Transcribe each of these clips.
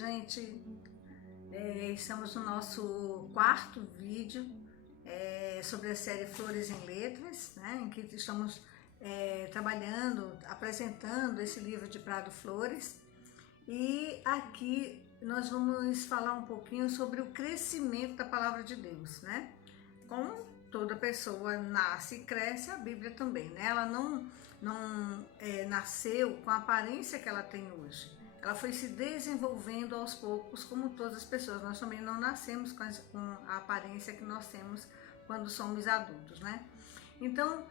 gente. Estamos no nosso quarto vídeo sobre a série Flores em Letras, né, em que estamos trabalhando, apresentando esse livro de Prado Flores. E aqui nós vamos falar um pouquinho sobre o crescimento da Palavra de Deus, né? Como toda pessoa nasce e cresce, a Bíblia também, né? Ela não nasceu com a aparência que ela tem hoje. Ela foi se desenvolvendo aos poucos, como todas as pessoas. Nós também não nascemos com a aparência que nós temos quando somos adultos, né? Então,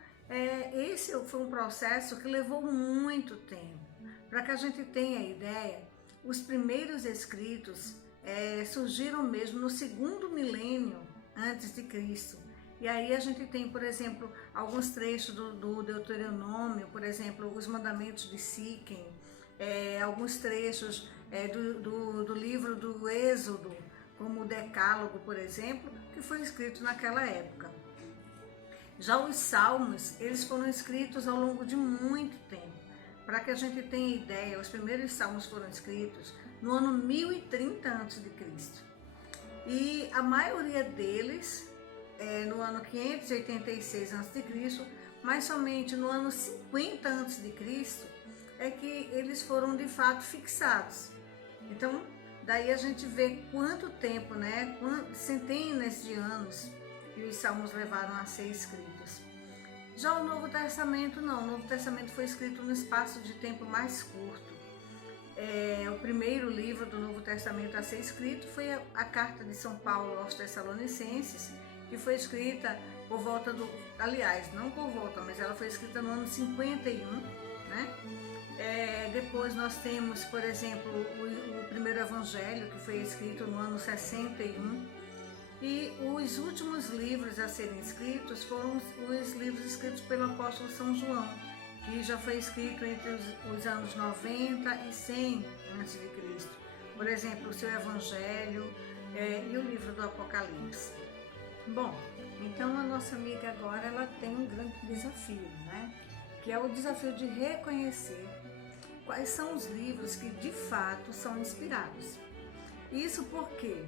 esse foi um processo que levou muito tempo. Para que a gente tenha ideia, os primeiros escritos surgiram mesmo no segundo milênio antes de Cristo. E aí a gente tem, por exemplo, alguns trechos do Deuteronômio, por exemplo, os mandamentos de Siquem, alguns trechos do livro do Êxodo, como o Decálogo, por exemplo, que foi escrito naquela época. Já os Salmos, eles foram escritos ao longo de muito tempo. Para que a gente tenha ideia, os primeiros Salmos foram escritos no ano 1030 a.C. E a maioria deles no ano 586 a.C., mas somente no ano 50 a.C. é que eles foram de fato fixados. Então, daí a gente vê quanto tempo, né? Centenas de anos que os Salmos levaram a ser escritos. Já o Novo Testamento não, o Novo Testamento foi escrito num espaço de tempo mais curto. O primeiro livro do Novo Testamento a ser escrito foi a Carta de São Paulo aos Tessalonicenses, que foi escrita por volta aliás, não por volta, mas ela foi escrita no ano 51, né? Depois nós temos, por exemplo, o primeiro Evangelho, que foi escrito no ano 61, e os últimos livros a serem escritos foram os livros escritos pelo apóstolo São João, que já foi escrito entre os anos 90 e 100 a.C. Por exemplo, o seu Evangelho e o livro do Apocalipse. Bom, então a nossa amiga agora ela tem um grande desafio, né? Que é o desafio de reconhecer quais são os livros que de fato são inspirados. Isso porque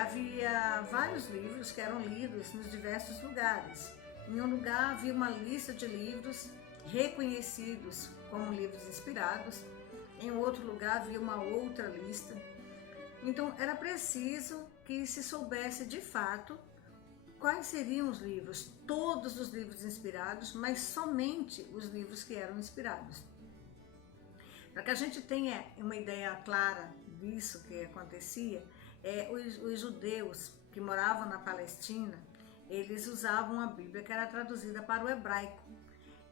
havia vários livros que eram lidos nos diversos lugares. Em um lugar havia uma lista de livros reconhecidos como livros inspirados, em outro lugar havia uma outra lista. Então era preciso que se soubesse de fato quais seriam os livros, todos os livros inspirados, mas somente os livros que eram inspirados. Para que a gente tenha uma ideia clara disso que acontecia, os judeus que moravam na Palestina, eles usavam a Bíblia que era traduzida para o hebraico.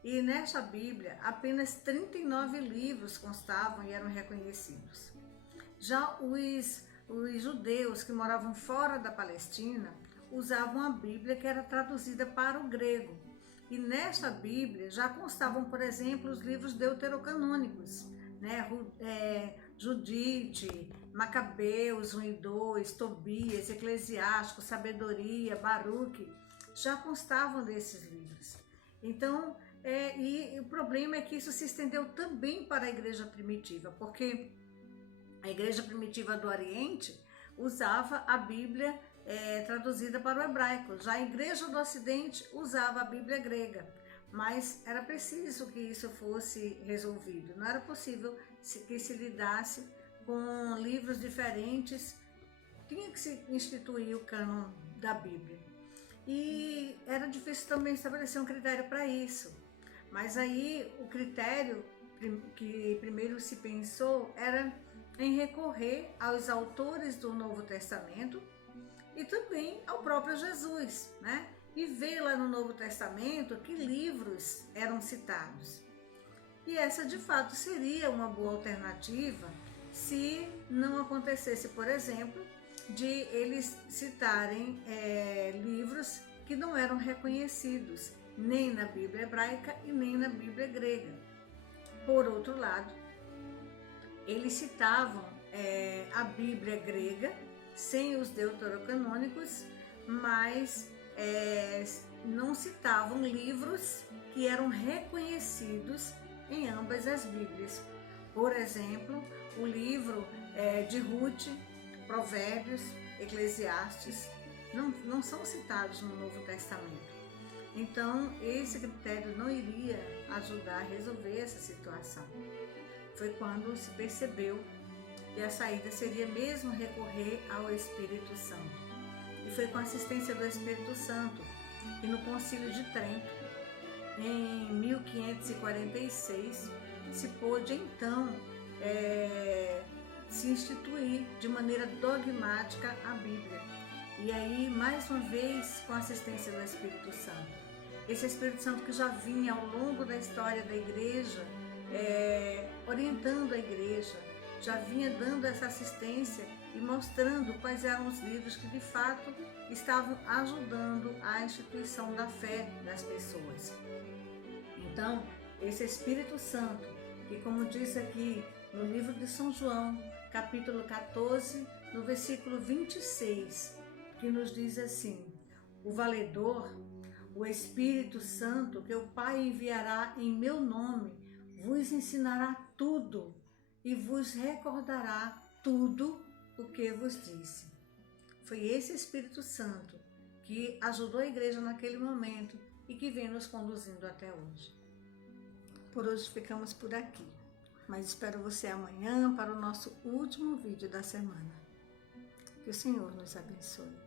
E nessa Bíblia, apenas 39 livros constavam e eram reconhecidos. Já os judeus que moravam fora da Palestina, usavam a Bíblia que era traduzida para o grego. E nessa Bíblia já constavam, por exemplo, os livros deuterocanônicos, né? Judite, Macabeus 1 e 2, Tobias, Eclesiástico, Sabedoria, Baruque, já constavam desses livros. Então, e o problema é que isso se estendeu também para a igreja primitiva, porque a igreja primitiva do Oriente usava a Bíblia traduzida para o hebraico. Já a igreja do Ocidente usava a Bíblia grega, mas era preciso que isso fosse resolvido. Não era possível que se lidasse com livros diferentes, tinha que se instituir o cânon da Bíblia. E era difícil também estabelecer um critério para isso. Mas aí o critério que primeiro se pensou era em recorrer aos autores do Novo Testamento e também ao próprio Jesus, né? E ver lá no Novo Testamento que livros eram citados. E essa de fato seria uma boa alternativa se não acontecesse, por exemplo, de eles citarem livros que não eram reconhecidos nem na Bíblia hebraica e nem na Bíblia grega. Por outro lado, eles citavam a Bíblia grega sem os deuterocanônicos, mas não citavam livros que eram reconhecidos em ambas as Bíblias. Por exemplo, o livro de Ruth, Provérbios, Eclesiastes, não são citados no Novo Testamento. Então, esse critério não iria ajudar a resolver essa situação. Foi quando se percebeu que a saída seria mesmo recorrer ao Espírito Santo. E foi com a assistência do Espírito Santo que no Concílio de Trento, em 1546, se pôde então se instituir de maneira dogmática a Bíblia. E aí, mais uma vez, com a assistência do Espírito Santo. Esse Espírito Santo que já vinha ao longo da história da igreja, orientando a igreja, já vinha dando essa assistência e mostrando quais eram os livros que de fato estavam ajudando a instituição da fé das pessoas. Então, esse Espírito Santo, que como diz aqui no livro de São João, capítulo 14, no versículo 26, que nos diz assim: o valedor, o Espírito Santo, que o Pai enviará em meu nome, vos ensinará tudo e vos recordará tudo o que vos disse. Foi esse Espírito Santo que ajudou a igreja naquele momento e que vem nos conduzindo até hoje. Por hoje ficamos por aqui, mas espero você amanhã para o nosso último vídeo da semana. Que o Senhor nos abençoe.